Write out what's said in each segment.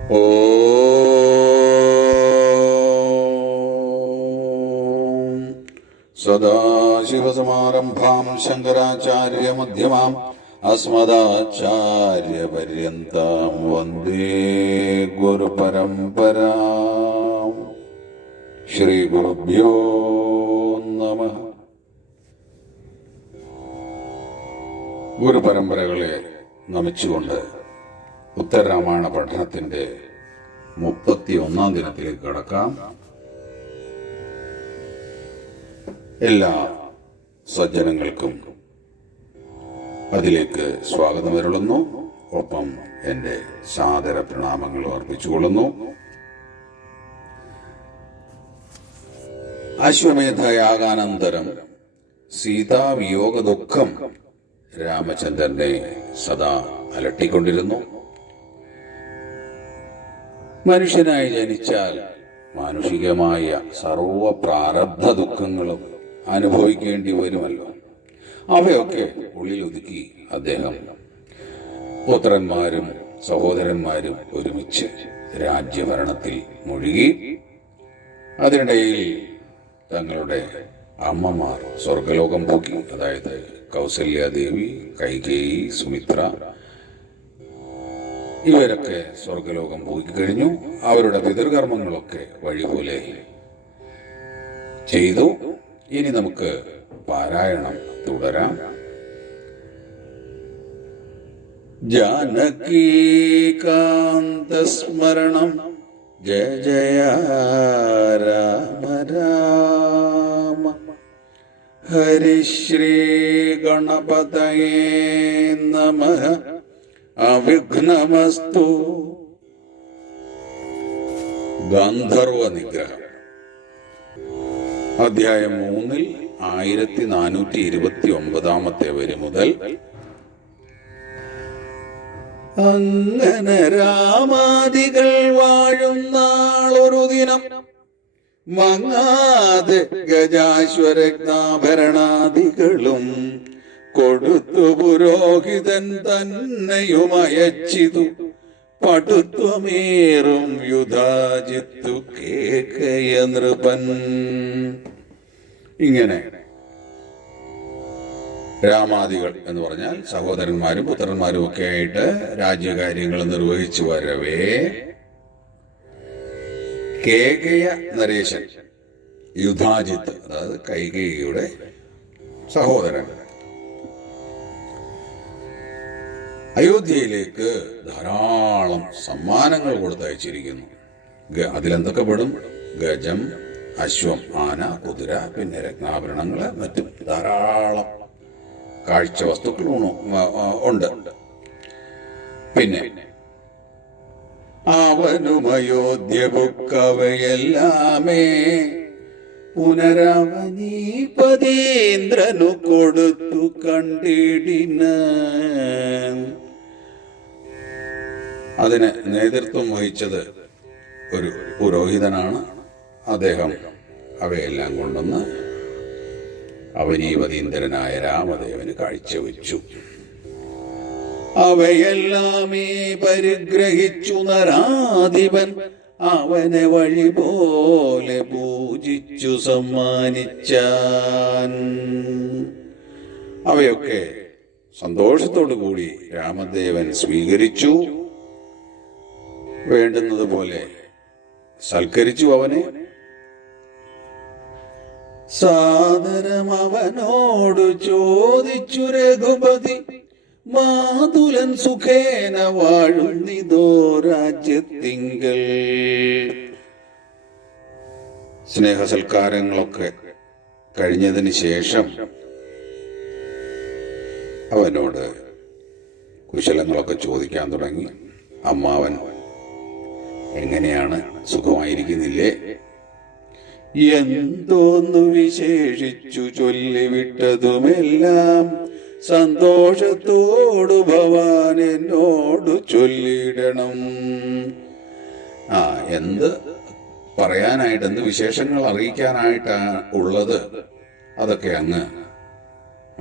ഓം. സദാശിവസമാരംഭാം ശങ്കരാചാര്യമധ്യമാം അസ്മദാചാര്യപര്യന്താം വന്ദേ ഗുരുപരമ്പരാം. ശ്രീഗുരുഭ്യോ നമ. ഗുരുപരമ്പരകളെ നമിച്ചുകൊണ്ട് ഉത്തരരാമായണ പഠനത്തിന്റെ മുപ്പത്തി ഒന്നാം ദിനത്തിലേക്ക് കടക്കാം. എല്ലാ സജ്ജനങ്ങൾക്കും അതിലേക്ക് സ്വാഗതം വരളുന്നു ഒപ്പം എന്റെ സാദര പ്രണാമങ്ങൾ അർപ്പിച്ചുകൊള്ളുന്നു. അശ്വമേധയാകാനന്തരം സീതാവിയോഗ ദുഃഖം രാമചന്ദ്രനെ സദാ അലട്ടിക്കൊണ്ടിരുന്നു. മനുഷ്യനായി ജനിച്ചാൽ മാനുഷികമായ സർവ പ്രാരബ്ധ ദുഃഖങ്ങളും അനുഭവിക്കേണ്ടി വരുമല്ലോ. അവയൊക്കെ ഉള്ളിൽ ഒതുക്കി അദ്ദേഹം. പുത്രന്മാരും സഹോദരന്മാരും ഒരുമിച്ച് രാജ്യഭരണത്തിൽ മുഴുകി അതിനിടയിൽ തങ്ങളുടെ അമ്മമാർ സ്വർഗലോകം പോക്കി. അതായത് കൗസല്യാദേവി കൈകേയി സുമിത്ര ഇവരൊക്കെ സ്വർഗലോകം പോയി കഴിഞ്ഞു. അവരുടെ പിതൃകർമ്മങ്ങളൊക്കെ വഴിപോലെ ചെയ്തു. ഇനി നമുക്ക് പാരായണം തുടരാം. ജാനകീകാന്തസ്മരണം ജയ ജയ രാമ രാമ. ഹരിശ്രീ ഗണപതയേ നമ. അവിഘ്നമസ്തു. ഗാന്ധർവനിഗ്രഹം അധ്യായം മൂന്നിൽ ആയിരത്തി നാനൂറ്റി ഇരുപത്തി ഒമ്പതാമത്തെ വരി മുതൽ അങ്ങനെ രാമാദികൾ വാഴും നാളൊരു ദിനം. മങ്ങാതെ ഗജാശ്വരജ്ഞാഭരണാദികളും കൊടുത്തു പുരോഹിതൻ തന്നെയുമയച്ചിതു പടുത്വമേറും യുധാജിത്തു കേക്കയ നൃപൻ. ഇങ്ങനെ രാമാദികൾ എന്ന് പറഞ്ഞാൽ സഹോദരന്മാരും പുത്രന്മാരും ഒക്കെ ആയിട്ട് രാജ്യകാര്യങ്ങൾ നിർവഹിച്ചു വരവേ. കേകയ നരേശൻ യുധാജിത്ത് അതായത് കൈകേയിയുടെ സഹോദരൻ. അയോധ്യയിലേക്ക് ധാരാളം സമ്മാനങ്ങൾ കൊടുത്തയച്ചിരിക്കുന്നു. അതിലെന്തൊക്കെ പെടും? ഗജം അശ്വം ആന കുതിര പിന്നെ രത്നാഭരണങ്ങൾ മറ്റും ധാരാളം കാഴ്ച വസ്തുക്കളും ഉണ്ട്. പിന്നെ അവനും അയോധ്യ ബുക്കവയെല്ലാമേ പുനരവനീപതീന്ദ്രനു കൊടുത്തു കണ്ടിടിന. അതിന് നേതൃത്വം വഹിച്ചത് ഒരു പുരോഹിതനാണ് അദ്ദേഹം. അവയെല്ലാം കൊണ്ടുവന്ന് അവനീവതീന്ദ്രനായ രാമദേവന് കാഴ്ചവെച്ചു. അവയെല്ലാമേ പരിഗ്രഹിച്ചു നരാധിപൻ. അവനെ വഴി പോലെ പൂജിച്ചു സമ്മാനിച്ചാൻ. അവയൊക്കെ സന്തോഷത്തോടു കൂടി രാമദേവൻ സ്വീകരിച്ചു. വേണ്ടുന്നത് പോലെ സൽക്കരിച്ചു അവനെ. സാദരം അവനോട് ചോദിച്ചു രഘുപതി മാതുലൻ സുഖേന വാഴുന്നിതോ രാജ്യത്തിങ്കൽ. സ്നേഹസൽക്കാരങ്ങളൊക്കെ കഴിഞ്ഞതിന് ശേഷം അവനോട് കുശലങ്ങളൊക്കെ ചോദിക്കാൻ തുടങ്ങി. അമ്മാവൻ എങ്ങനെയാണ്? സുഖമായിരിക്കുന്നില്ലേ? എന്തോന്നു വിശേഷിച്ചു ചൊല്ലിവിട്ടതുമെല്ലാം സന്തോഷത്തോടു ഭവാൻ എന്നോട് ചൊല്ലിയിടണം. ആ എന്ത് പറയാനായിട്ട് എന്ത് വിശേഷങ്ങൾ അറിയിക്കാനായിട്ടാണ് ഉള്ളത്? അതൊക്കെ അങ്ങ്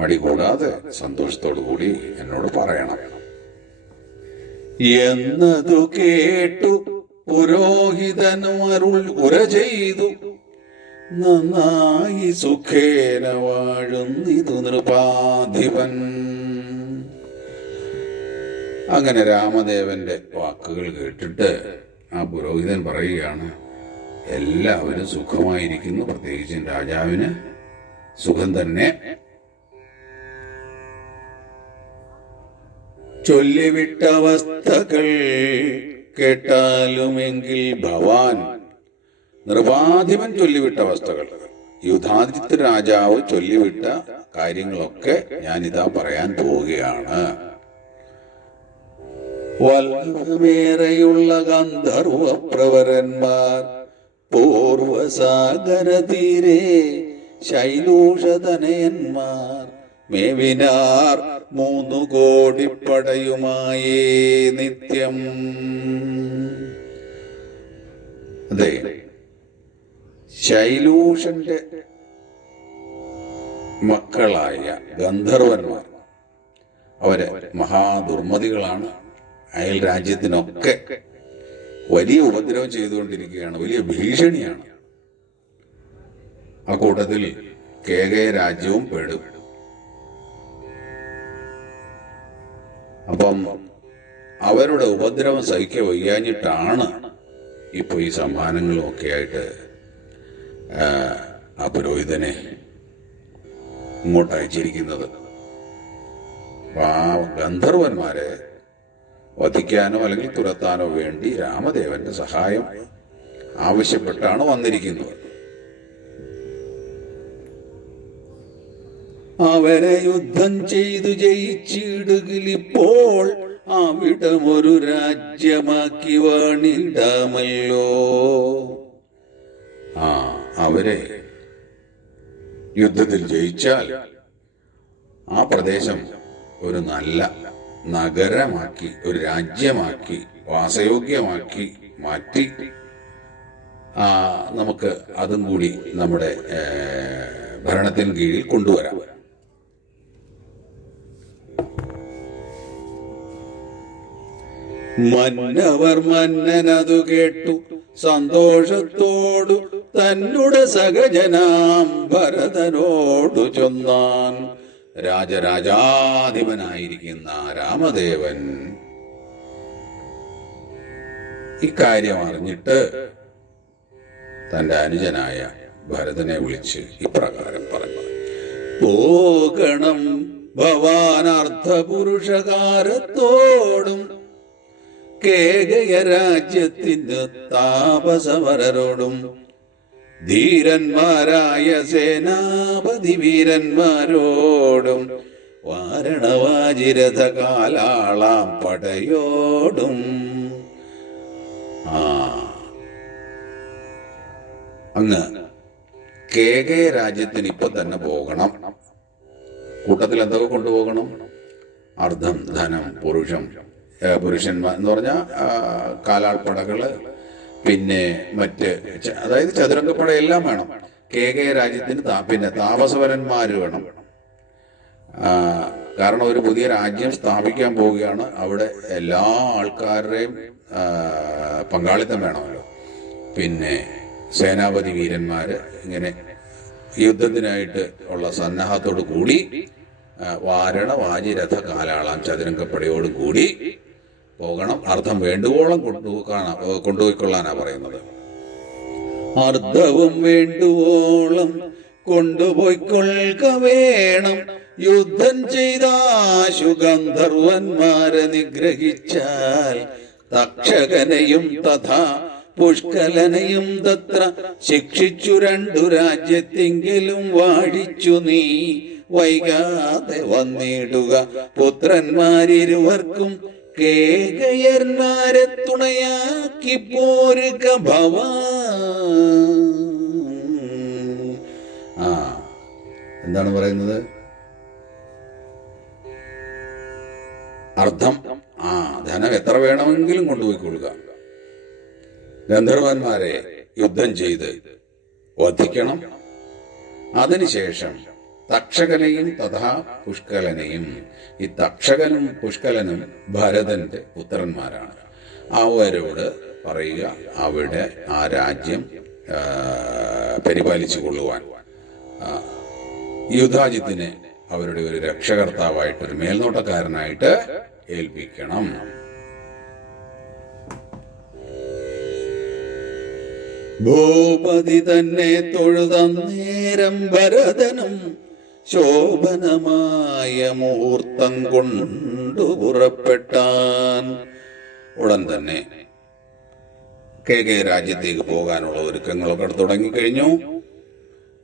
മടി കൂടാതെ സന്തോഷത്തോടു കൂടി എന്നോട് പറയണം. എന്നതു കേട്ടു പുരോഹിതനും അരുൾ ഉര ചെയ്തു. നന്നായി സുഖേന വാഴുന്നിതു നൃപാധിപൻ. അങ്ങനെ രാമദേവന്റെ വാക്കുകൾ കേട്ടിട്ട് ആ പുരോഹിതൻ പറയുകയാണ് എല്ലാവരും സുഖമായിരിക്കുന്നു. പ്രത്യേകിച്ചും രാജാവിന് സുഖം തന്നെ. ചൊല്ലിവിട്ട അവസ്ഥകൾ കേട്ടാലുമെങ്കിൽ ഭവാൻ നിർവാധിപൻ ചൊല്ലിവിട്ട അവസ്ഥകൾ യുധാദിത്യ രാജാവ് ചൊല്ലിവിട്ട കാര്യങ്ങളൊക്കെ ഞാൻ ഇതാ പറയാൻ പോവുകയാണ്. വല്ലമേറെയുള്ള ഗന്ധർവ പ്രവരന്മാർ പൂർവസാഗര തീരെ ശൈലൂഷതനയന്മാർ മേവിനാർ മൂന്നു കോടി പടയുമായേ നിത്യം. അതെ. ശൈലൂഷന്റെ മക്കളായ ഗന്ധർവന്മാർ അവരെ മഹാദുർമതികളാണ്. അയൽ രാജ്യത്തിനൊക്കെ വലിയ ഉപദ്രവം ചെയ്തുകൊണ്ടിരിക്കുകയാണ് വലിയ ഭീഷണിയാണ്. ആ കൂട്ടത്തിൽ കേകയ രാജ്യവും പെടും. അപ്പം അവരുടെ ഉപദ്രവം സഹിക്ക വയ്യാഞ്ഞിട്ടാണ് ഇപ്പൊ ഈ സമ്മാനങ്ങളും ഒക്കെ ആയിട്ട് ആ, പുരോഹിതനെ ഇങ്ങോട്ട് അയച്ചിരിക്കുന്നത്. ആ ഗന്ധർവന്മാരെ വധിക്കാനോ അല്ലെങ്കിൽ തുരത്താനോ വേണ്ടി രാമദേവന്റെ സഹായം ആവശ്യപ്പെട്ടാണ് വന്നിരിക്കുന്നത്. അവരെ യുദ്ധം ചെയ്തു ജയിച്ചിടുകിലിപ്പോൾ അവിടം ഒരു രാജ്യമാക്കി വാണിടാമല്ലോ. ആ അവരെ യുദ്ധത്തിൽ ജയിച്ചാൽ ആ പ്രദേശം ഒരു നല്ല നഗരമാക്കി ഒരു രാജ്യമാക്കി വാസയോഗ്യമാക്കി മാറ്റി. നമുക്ക് അതും കൂടി നമ്മുടെ ഭരണത്തിന് കീഴിൽ കൊണ്ടുവരാം. മന്നവർ മന്നനതു കേട്ടു. സന്തോഷത്തോടു തന്നുടെ സഹജനാം ഭരതനോടു ചൊന്നാൻ. രാജരാജാധിപനായിരിക്കുന്ന രാമദേവൻ ഇക്കാര്യം അറിഞ്ഞിട്ട് തന്റെ അനുജനായ ഭരതനെ വിളിച്ച് ഇപ്രകാരം പറഞ്ഞു. പോകണം ഭവാനർത്ഥ പുരുഷകാരത്തോടും കേകയ രാജ്യത്തിന്റെ താപസമരരോടും ധീരന്മാരായ സേനാപതി വീരന്മാരോടും വാരണവാചിരഥ കാലാളാം പടയോടും. ആ. അങ്ങ് കേകയ രാജ്യത്തിന് ഇപ്പൊ തന്നെ പോകണം. കൂട്ടത്തിൽ എന്തൊക്കെ കൊണ്ടുപോകണം? അർദ്ധം ധനം പുരുഷം പുരുഷന്മാർ എന്ന് പറഞ്ഞാൽ കാലാൾപ്പടകൾ പിന്നെ മറ്റ് അതായത് ചതുരംഗപ്പട എല്ലാം വേണം. കെ കെ രാജ്യത്തിന് പിന്നെ താമസവരന്മാർ വേണം. കാരണം ഒരു പുതിയ രാജ്യം സ്ഥാപിക്കാൻ പോവുകയാണ്. അവിടെ എല്ലാ ആൾക്കാരുടെയും പങ്കാളിത്തം വേണമല്ലോ. പിന്നെ സേനാപതി വീരന്മാർ ഇങ്ങനെ യുദ്ധത്തിനായിട്ട് ഉള്ള സന്നാഹത്തോടു കൂടി വാരണ വാജിരഥ കാലാളാം ചതുരംഗപ്പടയോടും കൂടി പോകണം. അർത്ഥം വേണ്ടുവോളം കൊണ്ടുപോക്കാണ് കൊണ്ടുപോയിക്കൊള്ളാനാ പറയുന്നത്. അർദ്ധവും വേണ്ടുവോളം കൊണ്ടുപോയിക്കൊള്ളുക വേണം. യുദ്ധം ചെയ്ത ശുഗന്ധർവന്മാരെ നിഗ്രഹിച്ചാൽ തക്ഷകനെയും തഥാ പുഷ്കലനെയും തത്ര ശിക്ഷിച്ചു രണ്ടു രാജ്യത്തെങ്കിലും വാഴിച്ചു നീ. വൈകാതെ വന്നിടുക പുത്രന്മാരിരുവർക്കും കേകയന്മാരെ തുണയാക്കി പോരുക ഭവ. ആ എന്താണ് പറയുന്നത്? അർത്ഥം ആ ധനം എത്ര വേണമെങ്കിലും കൊണ്ടുപോയി കൊണ്ടുപോയിക്കൊള്ളുക. ഗന്ധർവന്മാരെ യുദ്ധം ചെയ്ത് വധിക്കണം. അതിനുശേഷം തക്ഷകനെയും തഥാ പുഷ്കലനെയും. ഈ തക്ഷകനും പുഷ്കലനും ഭരതന്റെ പുത്രന്മാരാണ്. അവരോട് പറയുക അവിടെ ആ രാജ്യം പരിപാലിച്ചു കൊള്ളുവാൻ. യുദ്ധാജിത്തിനെ അവരുടെ ഒരു രക്ഷകർത്താവായിട്ട് ഒരു മേൽനോട്ടക്കാരനായിട്ട് ഏൽപ്പിക്കണം. ഭൂപതി തന്നെ തൊഴുതന്നേരം ഭരതനും ശോഭനമായ മുഹൂർത്തം കൊണ്ടു പുറപ്പെട്ടാൻ. ഉടൻ തന്നെ കെ കെ രാജ്യത്തേക്ക് പോകാനുള്ള ഒരുക്കങ്ങളൊക്കെ തുടങ്ങിക്കഴിഞ്ഞു.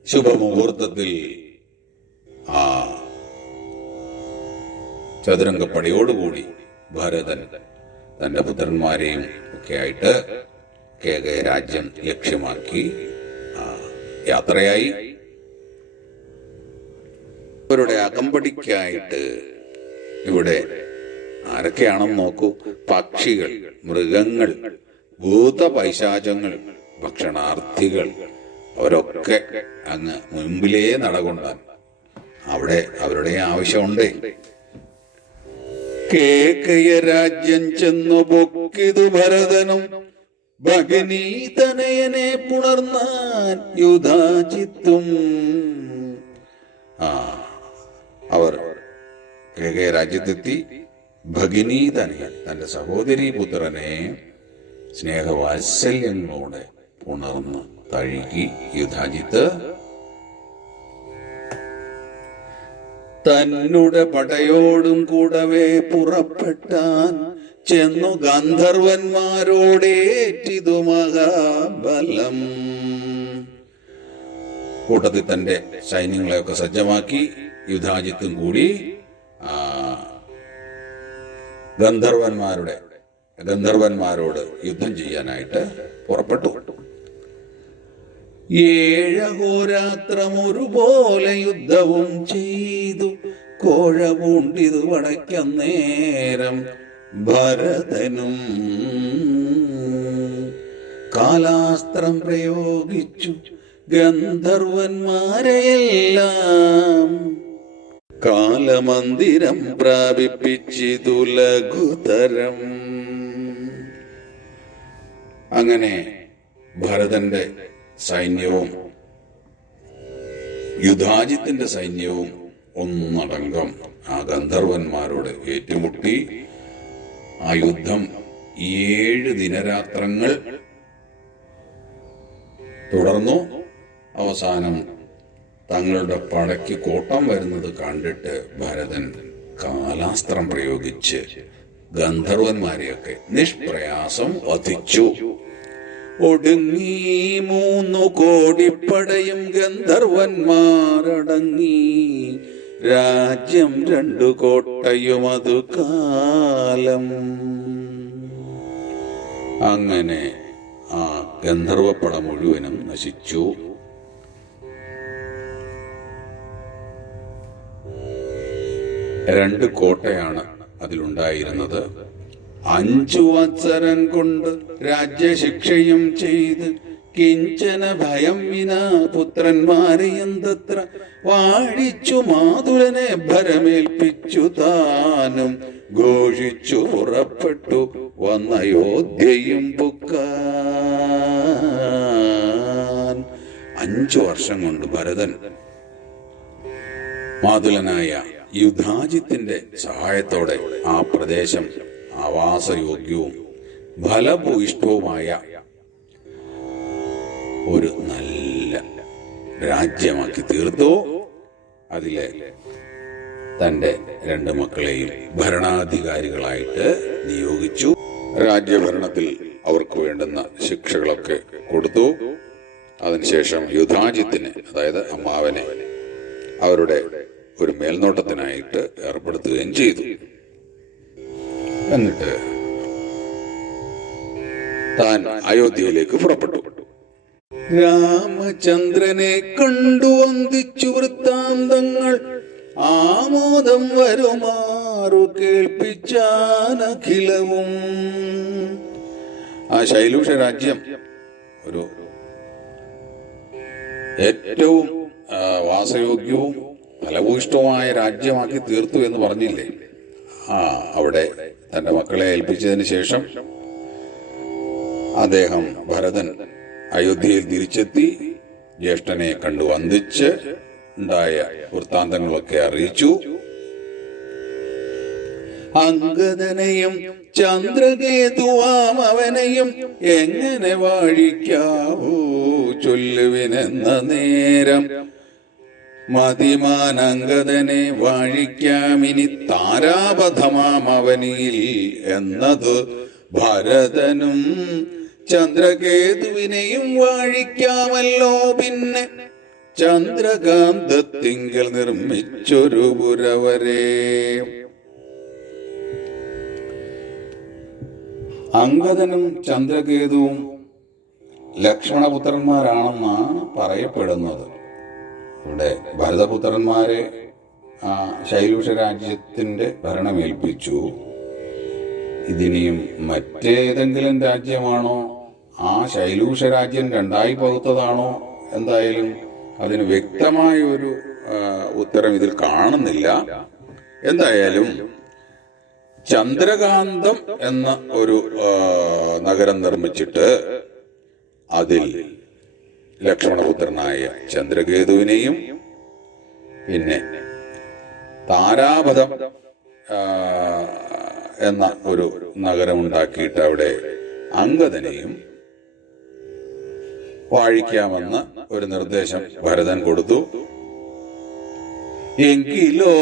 ശുഭമുഹൂർത്തത്തിൽ ആ ചതുരംഗപ്പടിയോടുകൂടി ഭരതൻ തന്റെ പുത്രന്മാരെയും ഒക്കെ ആയിട്ട് കെ രാജ്യം ലക്ഷ്യമാക്കി യാത്രയായി. അവരുടെ അകമ്പടിക്കായിട്ട് ഇവിടെ ആരൊക്കെയാണെന്ന് നോക്കൂ. പക്ഷികൾ മൃഗങ്ങൾ ഭൂതപൈശാചങ്ങൾ ഭക്ഷണാർത്ഥികൾ അവരൊക്കെ അങ്ങ് മുൻപിലേ നടകൊണ്ടാണ്. അവിടെ അവരുടെ ആവശ്യമുണ്ട്. കേക്കയ രാജ്യം ചെന്നു പൊക്കിതു ഭരതനും ഭഗനീതനയനെ പുണർന്നാൻ യുധാചിത്തും. ആ അവർ കേകയ രാജ്യത്തെത്തി തന്നെ തന്റെ സഹോദരി പുത്രനെ സ്നേഹവാത്സല്യങ്ങളോടെ പുണർന്ന് തഴുകി യുധാജിത്ത് തന്നുടെ പടയോടും കൂടവേ പുറപ്പെട്ടാൻ ചെന്നു ഗന്ധർവന്മാരോടേറ്റിതു മഹാബലം. കൂട്ടത്തിൽ തന്റെ സൈന്യങ്ങളെയൊക്കെ സജ്ജമാക്കി യുദ്ധാജിത്തും കൂടി ഗന്ധർവന്മാരുടെ ഗന്ധർവന്മാരോട് യുദ്ധം ചെയ്യാനായിട്ട് പുറപ്പെട്ടു. ഏഴഹോരാത്രം ഒരുപോലെ യുദ്ധവും ചെയ്തു. കോഴ പൂണ്ടിതു വടയ്ക്കുന്നേരം ഭരതനും കാലാസ്ത്രം പ്രയോഗിച്ചു ഗന്ധർവന്മാരെയെല്ലാം. കാലമന്ദിരം പ്രാപിപ്പിച്ചിതുലഘുതരം അങ്ങനെ ഭരതന്റെ സൈന്യവും യുധാജിത്തിന്റെ സൈന്യവും ഒന്നടങ്കം ആ ഗന്ധർവന്മാരോട് ഏറ്റുമുട്ടി. ആ യുദ്ധം ഏഴ് ദിനരാത്രങ്ങൾ തുടർന്നു. അവസാനം തങ്ങളുടെ പടയ്ക്ക് കോട്ടം വരുന്നത് കണ്ടിട്ട് ഭരതൻ കാലാസ്ത്രം പ്രയോഗിച്ച് ഗന്ധർവന്മാരെയൊക്കെ നിഷ്പ്രയാസം വധിച്ചു. ഒടുങ്ങി മൂന്നു കോടിപ്പടയും ഗന്ധർവന്മാരടങ്ങി. രാജ്യം രണ്ടു കോട്ടയും അതു കാലം. അങ്ങനെ ആ ഗന്ധർവപ്പട മുഴുവനും നശിച്ചു. രണ്ട് കോട്ടയാണ് അതിലുണ്ടായിരുന്നത്. അഞ്ചു വത്സരൻ കൊണ്ട് രാജ്യശിക്ഷയും ചെയ്ത് കിഞ്ചന ഭയം വിനാ പുത്രന്മാരെ എന്തത്ര വാഴിച്ചു മാതുലനെ ഭരമേൽപ്പിച്ചു താനും ഘോഷിച്ചു പുറപ്പെട്ടു വന്ന അയോധ്യയും പുക്കാൻ. അഞ്ചു വർഷം കൊണ്ട് ഭരതൻ മാതുലനായ യുദ്ധാജിത്തിന്റെ സഹായത്തോടെ ആ പ്രദേശം ആവാസയോഗ്യവും ഫലഭൂയിഷ്ഠവുമായ ഒരു നല്ല രാജ്യമാക്കി തീർത്തു? അതിലെ തന്റെ രണ്ട് മക്കളെയും ഭരണാധികാരികളായിട്ട് നിയോഗിച്ചു. രാജ്യഭരണത്തിൽ അവർക്ക് വേണ്ടുന്ന ശിക്ഷകളൊക്കെ കൊടുത്തു. അതിനുശേഷം യുധാജിത്തിന് അതായത് അമ്മാവനെ അവരുടെ ഒരു മേൽനോട്ടത്തിനായിട്ട് ഏർപ്പെടുത്തുകയും ചെയ്തു. എന്നിട്ട് താൻ അയോധ്യയിലേക്ക് പുറപ്പെട്ടു. രാമചന്ദ്രനെ കണ്ടു വന്ദിച്ചു വൃത്താന്തങ്ങൾ. ആമോദം വരുമാറു കേൾപ്പിച്ചാനഖിലവും ആ ശൈലൂഷ രാജ്യം ഒരു ഏറ്റവും വാസയോഗ്യവും ഫലഭൂയിഷ്ടമായ രാജ്യമാക്കി തീർത്തു എന്ന് പറഞ്ഞില്ലേ? ആ അവിടെ തന്റെ മക്കളെ ഏൽപ്പിച്ചതിന് ശേഷം അദ്ദേഹം ഭരതൻ അയോധ്യയിൽ തിരിച്ചെത്തി ജ്യേഷ്ഠനെ കണ്ടു വന്ദിച്ച് ഉണ്ടായ വൃത്താന്തങ്ങളൊക്കെ അറിയിച്ചു. അങ്കദനെയും ചന്ദ്രകേതുവാം അവനെയും എങ്ങനെ വാഴിക്കാവൂ ചൊല്ലുവിനെന്ന നേരം മതിമാനങ്കദനെ വാഴിക്കാമിനി താരാപഥമാമവനിയിൽ എന്നത് ഭരതനും ചന്ദ്രകേതുവിനെയും വാഴിക്കാമല്ലോ പിന്നെ. ചന്ദ്രകാന്തത്തിങ്കൽ നിർമ്മിച്ചൊരു പുരവരെ. അങ്കദനും ചന്ദ്രകേതുവും ലക്ഷ്മണപുത്രന്മാരാണെന്നാണ് പറയപ്പെടുന്നത്. ഇവിടെ ഭരതപുത്രന്മാരെ ശൈലൂഷ രാജ്യത്തിന്റെ ഭരണമേൽപ്പിച്ചു. ഇതിനെയും മറ്റേതെങ്കിലും രാജ്യമാണോ? ആ ശൈലൂഷ രാജ്യം രണ്ടായി പകുത്തതാണോ എന്തായാലും അതിന് വ്യക്തമായ ഒരു ഉത്തരം ഇതിൽ കാണുന്നില്ല. എന്തായാലും ചന്ദ്രകാന്തം എന്ന ഒരു നഗരം നിർമ്മിച്ചിട്ട് അതിൽ ലക്ഷ്മണപുത്രനായ ചന്ദ്രകേതുവിനെയും പിന്നെ താരാപഥം എന്ന ഒരു നഗരമുണ്ടാക്കിയിട്ട് അവിടെ അംഗതനെയും വാഴിക്കാമെന്ന് ഒരു നിർദ്ദേശം ഭരതൻ കൊടുത്തു. എങ്കിലോ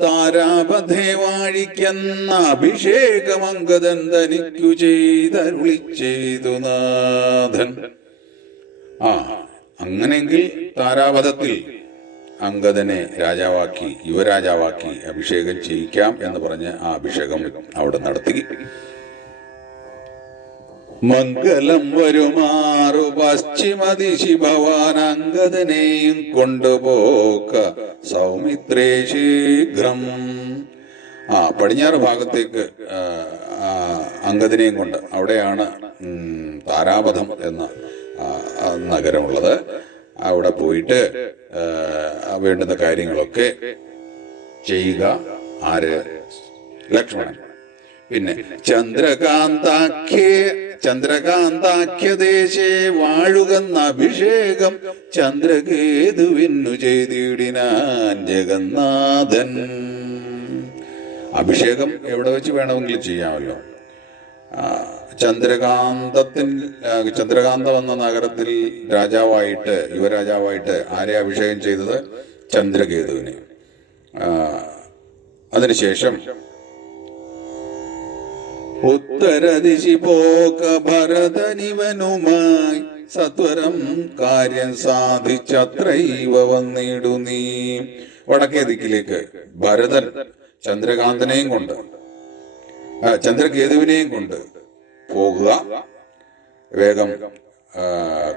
താരാപഥേ വാഴിക്കുന്ന അഭിഷേകം അംഗതൻ തനിക്കു ചെയ്തരുളി ചെയ്തു നാഥൻ. ആ അങ്ങനെങ്കിൽ താരാപഥത്തിൽ അങ്കദനെ രാജാവാക്കി യുവരാജാവാക്കി അഭിഷേകം ചെയ്യിക്കാം എന്ന് പറഞ്ഞ് ആ അഭിഷേകം അവിടെ നടത്തി. മംഗലം വരുമാറു പശ്ചിമദിശി ഭവാൻ അങ്കദനെയും കൊണ്ടുപോക്ക സൗമിത്രേ ശീഘ്രം. ആ പടിഞ്ഞാറ് ഭാഗത്തേക്ക് അങ്കദനെയും കൊണ്ട് അവിടെയാണ് താരാപഥം എന്ന നഗരമുള്ളത്. അവിടെ പോയിട്ട് വേണ്ടുന്ന കാര്യങ്ങളൊക്കെ ചെയ്യുക. ആര്? ലക്ഷ്മണൻ. പിന്നെ ചന്ദ്രകാന്താഖ്യേ ചന്ദ്രകാന്താഖ്യദേശേ വാഴുകന്ന അഭിഷേകം ചന്ദ്രകേതുവിനു ചെയ്തിടിനാൻ ജഗന്നാഥൻ. അഭിഷേകം എവിടെ വെച്ച് വേണമെങ്കിലും ചെയ്യാമല്ലോ. ചന്ദ്രകാന്തത്തിൽ ചന്ദ്രകാന്തം എന്ന നഗരത്തിൽ രാജാവായിട്ട് യുവരാജാവായിട്ട് ആരെ അഭിഷേകം ചെയ്തത്? ചന്ദ്രകേതുവിനെ. അതിനുശേഷം ഉത്തരദിശി പോക ഭരതനിവനുമായി സത്വരം കാര്യം സാധിച്ചത്രൈവ വന്നിടു നീ. വടക്കേ ദിക്കിലേക്ക് ഭരതൻ ചന്ദ്രകാന്തനെയും കൊണ്ട് ചന്ദ്രകേതുവിനെയും കൊണ്ട് പോകുക. വേഗം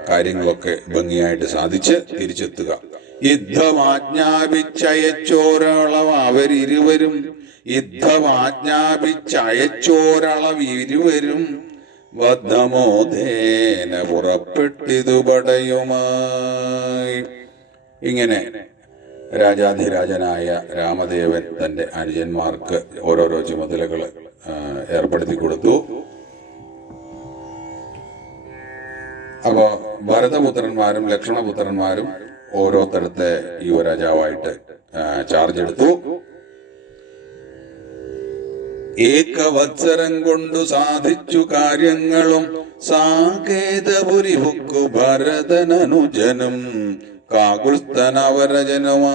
കാര്യങ്ങളൊക്കെ ഭംഗിയായിട്ട് സാധിച്ച് തിരിച്ചെത്തുക. യുദ്ധമാജ്ഞാപിച്ചയച്ചോരളവ് അവരിരുവരും. യുദ്ധമാജ്ഞാപിച്ചയച്ചോരളവ് ഇരുവരും. ബദ്ധമോധേന പുറപ്പെട്ടിതു പടയുമായി ഇങ്ങനെ രാജാധിരാജനായ രാമദേവൻ തന്റെ അനുജന്മാർക്ക് ഓരോരോ ചുമതലകൾ ഏർപ്പെടുത്തി കൊടുത്തു. അപ്പോ ഭരതപുത്രന്മാരും ലക്ഷ്മണപുത്രന്മാരും ഓരോരുത്തരത്തെ യുവരാജാവായിട്ട് ചാർജ് എടുത്തു. ഏകവത്സരം കൊണ്ടു സാധിച്ചു കാര്യങ്ങളും സാങ്കേതപുരിഹുക്കു ഭരതനനുജനും കാകുൽസ്തൻ അവരജനുമാ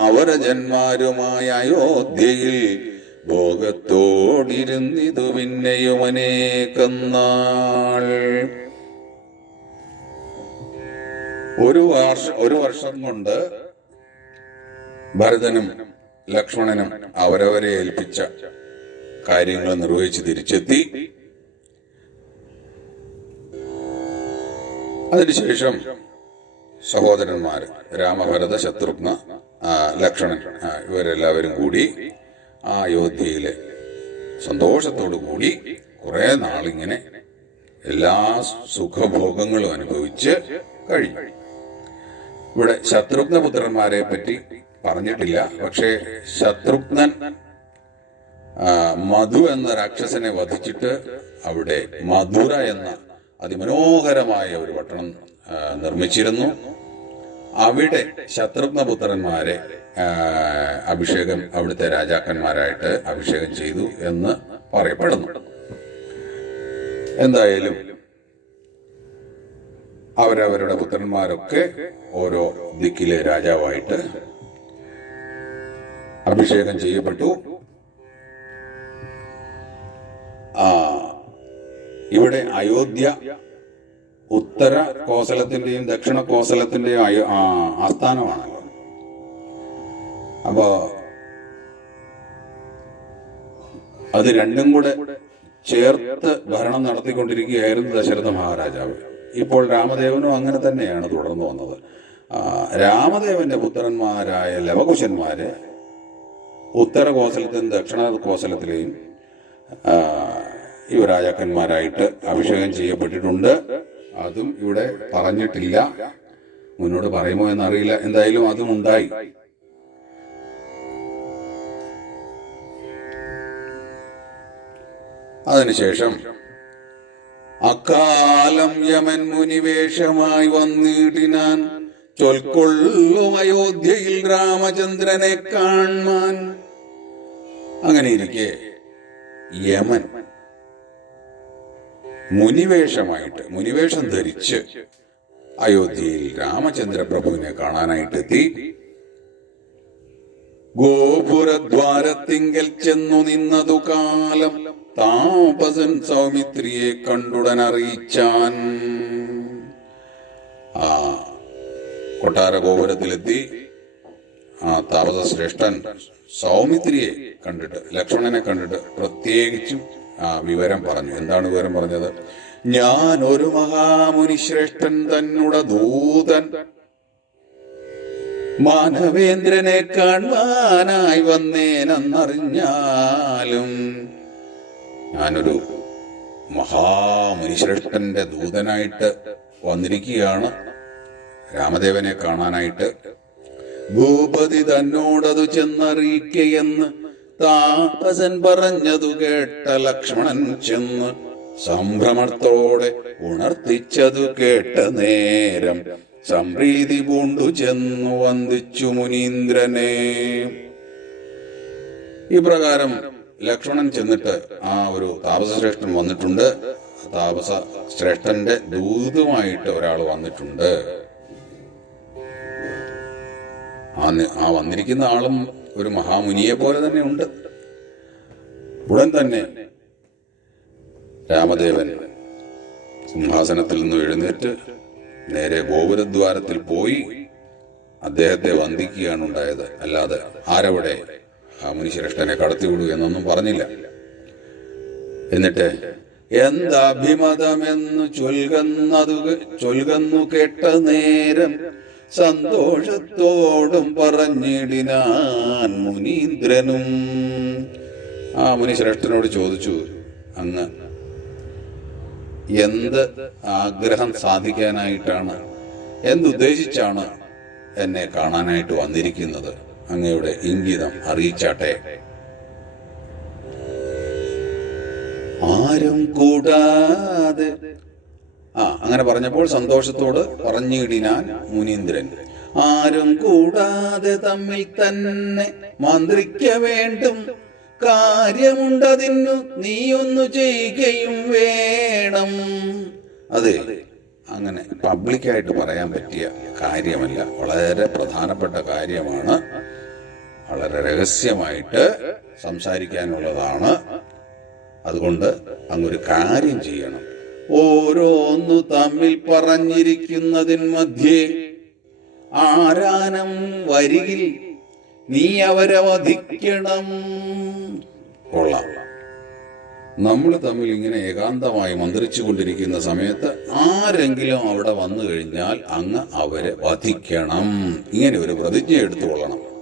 അവരജന്മാരുമായ അയോധ്യയിൽ ഭോഗത്തോടിരുന്നിതു പിന്നെയും അനേകന്നാൾ ഒരു വർഷ ഒരു വർഷം കൊണ്ട് ഭരതനും ലക്ഷ്മണനും അവരവരെ ഏൽപ്പിച്ച കാര്യങ്ങൾ നിർവഹിച്ച് തിരിച്ചെത്തി. അതിനുശേഷം സഹോദരന്മാർ രാമഭരത ശത്രുഘ്ന ലക്ഷ്മണൻ ഇവരെല്ലാവരും കൂടി ആ അയോധ്യയിലെ സന്തോഷത്തോടു കൂടി കുറെ നാളിങ്ങനെ എല്ലാ സുഖഭോഗങ്ങളും അനുഭവിച്ച് കഴിഞ്ഞു. ഇവിടെ ശത്രുഘ്ന പുത്രന്മാരെ പറ്റി പറഞ്ഞിട്ടില്ല. പക്ഷേ ശത്രുഘ്നൻ മധു എന്ന രാക്ഷസനെ വധിച്ചിട്ട് അവിടെ മധുര എന്ന അതിമനോഹരമായ ഒരു പട്ടണം നിർമ്മിച്ചിരുന്നു. അവിടെ ശത്രുഘ്നപുത്രന്മാരെ പുത്രന്മാരെ അഭിഷേകം അവിടുത്തെ രാജാക്കന്മാരായിട്ട് അഭിഷേകം ചെയ്തു എന്ന് പറയപ്പെടുന്നു. എന്തായാലും അവരവരുടെ പുത്രന്മാരൊക്കെ ഓരോ ദിക്കിലെ രാജാവായിട്ട് അഭിഷേകം ചെയ്യപ്പെട്ടു. ആ ഇവിടെ അയോധ്യ ഉത്തര കോസലത്തിന്റെയും ദക്ഷിണ കോസലത്തിന്റെയും ആസ്ഥാനമാണല്ലോ. അപ്പോ അത് രണ്ടും കൂടെ ചേർത്ത് ഭരണം നടത്തിക്കൊണ്ടിരിക്കുകയായിരുന്നു ദശരഥ മഹാരാജാവ്. ഇപ്പോൾ രാമദേവനും അങ്ങനെ തന്നെയാണ് തുടർന്നു വന്നത്. രാമദേവന്റെ പുത്രന്മാരായ ലവകുശന്മാര് ഉത്തര കോസലത്തിലും ദക്ഷിണ കോസലത്തിലെയും യുവരാജാക്കന്മാരായിട്ട് അഭിഷേകം ചെയ്യപ്പെട്ടിട്ടുണ്ട്. അതും ഇവിടെ പറഞ്ഞിട്ടില്ല. മുന്നോട്ട് പറയുമോ എന്നറിയില്ല. എന്തായാലും അതും ഉണ്ടായി. അതിനുശേഷം അക്കാലം യമൻ മുനിവേഷമായി വന്നിടിനാൻ. ചൊൽക്കൊള്ളും അയോധ്യയിൽ രാമചന്ദ്രനെ കാണാൻ അങ്ങനെ ഇരിക്കെ യമൻ മുനിവേഷമായിട്ട് മുനിവേഷം ധരിച്ച് അയോധ്യയിൽ രാമചന്ദ്ര പ്രഭുവിനെ കാണാനായിട്ട് എത്തി ഗോപുരദ്വാരത്തിങ്കൽ ചെന്നു നിന്നതു കാലം. താപസൻ സൗമിത്രിയെ കണ്ടുടൻ അറിയിച്ചാൻ ആ കൊട്ടാര ഗോപുരത്തിലെത്തി ആ താപസ ശ്രേഷ്ഠൻ സൗമിത്രിയെ കണ്ടിട്ട് ലക്ഷ്മണനെ കണ്ടിട്ട് പ്രത്യേകിച്ചും ആ വിവരം പറഞ്ഞു. എന്താണ് വിവരം പറഞ്ഞത്? ഞാൻ ഒരു മഹാമുനി ശ്രേഷ്ഠൻ തന്നുട ദൂതൻ. മാനവേന്ദ്രനെ കാണാനായി വന്നേനെന്നറിഞ്ഞാലും ഞാനൊരു മഹാമുനിശ്രേഷ്ഠന്റെ ദൂതനായിട്ട് വന്നിരിക്കുകയാണ്. രാമദേവനെ കാണാനായിട്ട്. ഭൂപതി തന്നോടതു ചെന്നറിയിക്കയെന്ന് താപസൻ പറഞ്ഞതു കേട്ട ലക്ഷ്മണൻ ചെന്ന് സംഭ്രമത്തോടെ ഉണർത്തിച്ചതു കേട്ട നേരം സംപ്രീതി പൂണ്ടു ചെന്നു വന്ദിച്ചു മുനീന്ദ്രനെ. ഇപ്രകാരം ലക്ഷ്മണൻ ചെന്നിട്ട് ആ ഒരു താപസശ്രേഷ്ഠൻ വന്നിട്ടുണ്ട്. താപസ ശ്രേഷ്ഠന്റെ ദൂതുമായിട്ട് ഒരാൾ വന്നിട്ടുണ്ട്. ആ വന്നിരിക്കുന്ന ആളും ഒരു മഹാമുനിയെ പോലെ തന്നെ ഉണ്ട്. ഉടൻ തന്നെ രാമദേവൻ സിംഹാസനത്തിൽ നിന്ന് എഴുന്നേറ്റ് നേരെ ഗോപുരദ്വാരത്തിൽ പോയി അദ്ദേഹത്തെ വന്ദിക്കുകയാണ് ഉണ്ടായത്. അല്ലാതെ ആരവിടെ? ആ മുനിശ്രേഷ്ഠനെ കടത്തിവിടൂ എന്നൊന്നും പറഞ്ഞില്ല. എന്നിട്ട് എന്താഭിമതമെന്ന് ചൊൽകുന്നതു ചൊൽകുന്നു കേട്ട നേരം സന്തോഷത്തോടും പറഞ്ഞിടിനാൻ മുനീന്ദ്രനും. ആ മുനിശ്രേഷ്ഠനോട് ചോദിച്ചു അങ്ങ് എന്ത് ആഗ്രഹം സാധിക്കാനായിട്ടാണ്? എന്തുദ്ദേശിച്ചാണ് എന്നെ കാണാനായിട്ട് വന്നിരിക്കുന്നത്? അങ്ങയുടെ ഇംഗിതം അറിയിച്ചാട്ടെ. ആരും കൂടാതെ ആ അങ്ങനെ പറഞ്ഞപ്പോൾ സന്തോഷത്തോട് പറഞ്ഞിടിനാൻ മുനീന്ദ്രൻ. ആരും കൂടാതെ തമ്മിൽ തന്നെ മന്ത്രിക്ക വേണ്ടും. കാര്യമുണ്ടതിന്നു നീയൊന്നു ചെയ്യുകയും വേണം. അതെ അങ്ങനെ പബ്ലിക്കായിട്ട് പറയാൻ പറ്റിയ കാര്യമല്ല. വളരെ പ്രധാനപ്പെട്ട കാര്യമാണ് വളരെ രഹസ്യമായിട്ട് സംസാരിക്കാനുള്ളതാണ്. അതുകൊണ്ട് അങ്ങൊരു കാര്യം ചെയ്യണം. ഓരോന്നു തമ്മിൽ പറഞ്ഞിരിക്കുന്നതിൻ മധ്യേ ആരാനം വരികിൽ നീ അവരെ വധിക്കണം കൊള്ളാം. നമ്മൾ തമ്മിൽ ഇങ്ങനെ ഏകാന്തമായി മന്ത്രിച്ചു കൊണ്ടിരിക്കുന്ന സമയത്ത് ആരെങ്കിലും അവിടെ വന്നു കഴിഞ്ഞാൽ അങ്ങ് അവരെ വധിക്കണം. ഇങ്ങനെ ഒരു പ്രതിജ്ഞ എടുത്തുകൊള്ളണം.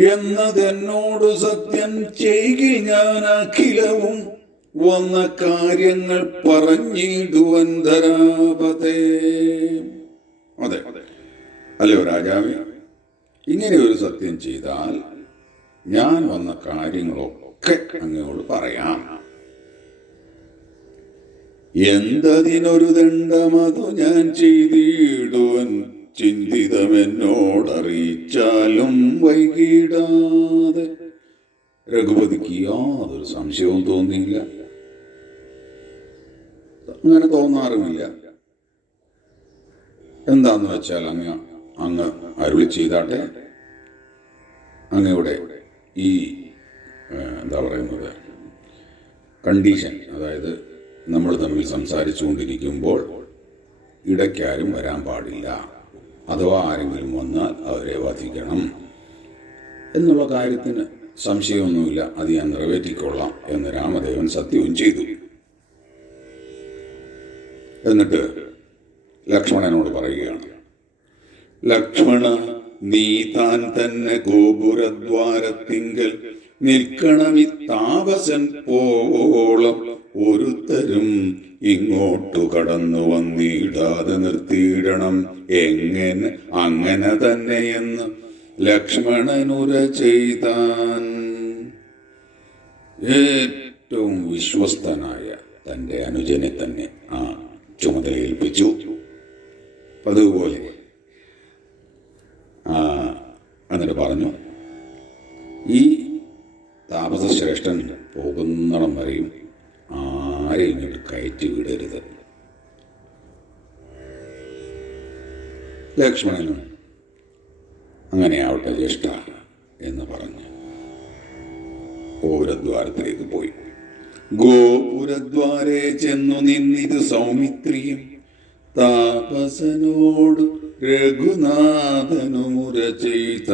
എന്നതെന്നോടു സത്യം ചെയ്കി ഞാൻ അഖിലവും വന്ന കാര്യങ്ങൾ പറഞ്ഞിടുവൻ ധരാപതേ. അതെ. അല്ലയോ രാജാവേ? ഇങ്ങനെ ഒരു സത്യം ചെയ്താൽ ഞാൻ വന്ന കാര്യങ്ങളൊക്കെ അങ്ങയോട് പറയാം. എന്തതിനൊരു ദണ്ഡമതു ഞാൻ ചെയ്തിടുവൻ ചിന്തിതമെന്നോടറിയിച്ചാലും വൈകിടാതെ. രഘുപതിക്ക് യാതൊരു സംശയവും തോന്നിയില്ല. അങ്ങനെ തോന്നാറുമില്ല. എന്താന്ന് വെച്ചാൽ അങ്ങ് അങ്ങ് അരുളി ചെയ്താട്ടെ. അങ്ങയുടെ ഈ എന്താ പറയുന്നത് കണ്ടീഷൻ അതായത് നമ്മൾ തമ്മിൽ സംസാരിച്ചുകൊണ്ടിരിക്കുമ്പോൾ ഇടയ്ക്കാരും വരാൻ പാടില്ല. അഥവാ ആരെങ്കിലും വന്നാൽ അവരെ വധിക്കണം. എന്നുള്ള കാര്യത്തിന് സംശയമൊന്നുമില്ല. അത് ഞാൻ നിറവേറ്റിക്കൊള്ളാം എന്ന് രാമദേവൻ സത്യവും ചെയ്തു. എന്നിട്ട് ലക്ഷ്മണനോട് പറയുകയാണ്. ലക്ഷ്മണ നീ താൻ തന്നെ ഗോപുരദ്വാരത്തിങ്കൽ നിൽക്കണമി താപസൻ പോളം ഒരുത്തരും ഇങ്ങോട്ടു കടന്നു വന്നിടാതെ നിർത്തിയിടണം. എങ്ങനെ? അങ്ങനെ തന്നെയെന്ന് ലക്ഷ്മണനുര ചെയ്താൻ. ഏറ്റവും വിശ്വസ്തനായ തന്റെ അനുജനെ തന്നെ ആ ചുമതലയേൽപ്പിച്ചു. അതുപോലെ എന്നിട്ട് പറഞ്ഞു ഈ താപസശ്രേഷ്ഠൻ പോകുന്നിടം വരെയും ആരെയും ഇങ്ങോട്ട് കയറ്റി വിടരുത്. ലക്ഷ്മണനും അങ്ങനെ ആവട്ടെ ജ്യേഷ്ഠ എന്ന് പറഞ്ഞു. ഗോപുരദ്വാരത്തിലേക്ക് പോയി. ഗോപുരദ്വാരെ ചെന്നു നിന്നിത് സൗമിത്രിയും താപസനോട് രഘുനാഥനുമുര ചെയ്ത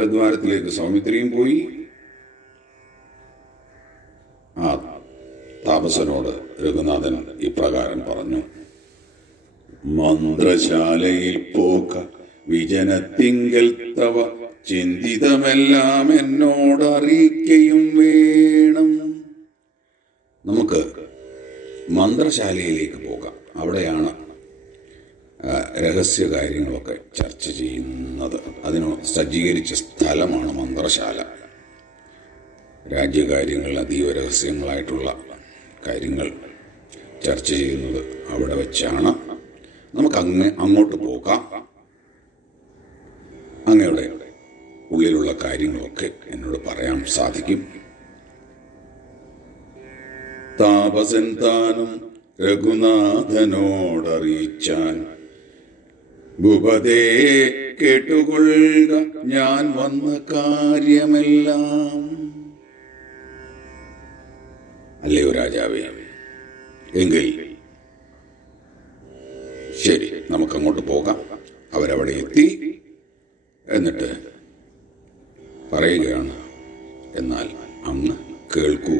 ആ ഗോപുരദ്വാരത്തിലേക്ക് സൗമിത്രിയും പോയി. ആ താപസനോട് രഘുനാഥൻ ഇപ്രകാരം പറഞ്ഞു മന്ത്രശാലയിൽ പോക്ക വിജനത്തിങ്കൽ തവ ചിന്തിതമെല്ലാം എന്നോട് അറിയിക്കയും വേണം. നമുക്ക് മന്ത്രശാലയിലേക്ക് പോകാം. അവിടെയാണ് രഹസ്യ കാര്യങ്ങളൊക്കെ ചർച്ച ചെയ്യുന്നത്. അതിന് സജ്ജീകരിച്ച സ്ഥലമാണ് മന്ത്രശാല. രാജ്യകാര്യങ്ങളിൽ അതീവ രഹസ്യങ്ങളായിട്ടുള്ള കാര്യങ്ങൾ ചർച്ച ചെയ്യുന്നത് അവിടെ വെച്ചാണ്. നമുക്ക് അങ്ങ് അങ്ങോട്ട് പോകാം. അങ്ങയുടെ ഉള്ളിലുള്ള കാര്യങ്ങളൊക്കെ എന്നോട് പറയാൻ സാധിക്കും. താപസൻ താനും രഘുനാഥനോടറിയിച്ചാൻ ഭൂപതേ കേട്ടുകൊള്ളുക ഞാൻ വന്ന കാര്യമെല്ലാം. അല്ലയോ രാജാവേ എങ്കിൽ ശരി നമുക്കങ്ങോട്ട് പോകാം. അവരവിടെ എത്തി എന്നിട്ട് പറയുകയാണ്. എന്നാൽ അങ്ങ് കേൾക്കൂ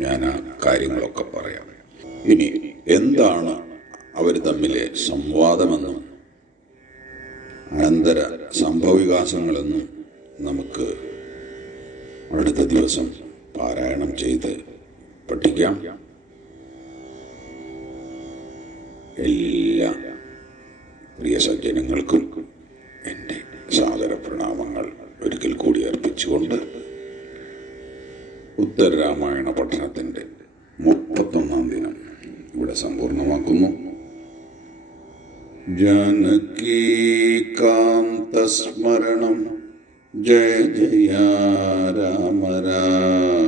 ഞാൻ ആ കാര്യങ്ങളൊക്കെ പറയാം. ഇനി എന്താണ് അവർ തമ്മിലെ സംവാദമെന്നും അനന്തര സംഭവവികാസങ്ങളെന്നും നമുക്ക് അടുത്ത ദിവസം പാരായണം ചെയ്ത് പഠിക്കാം. എല്ലാ പ്രിയ സജ്ജനങ്ങൾക്കും എന്റെ സാദര പ്രണാമങ്ങൾ ഒരിക്കൽ കൂടി അർപ്പിച്ചുകൊണ്ട് ഉത്തരരാമായണ പഠനത്തിന്റെ മുപ്പത്തൊന്നാം ദിനം ഇവിടെ സമ്പൂർണമാക്കുന്നു ജാനകീകാന്തസ്മരണം ജയ ജയ രാമ രാമ ഹരി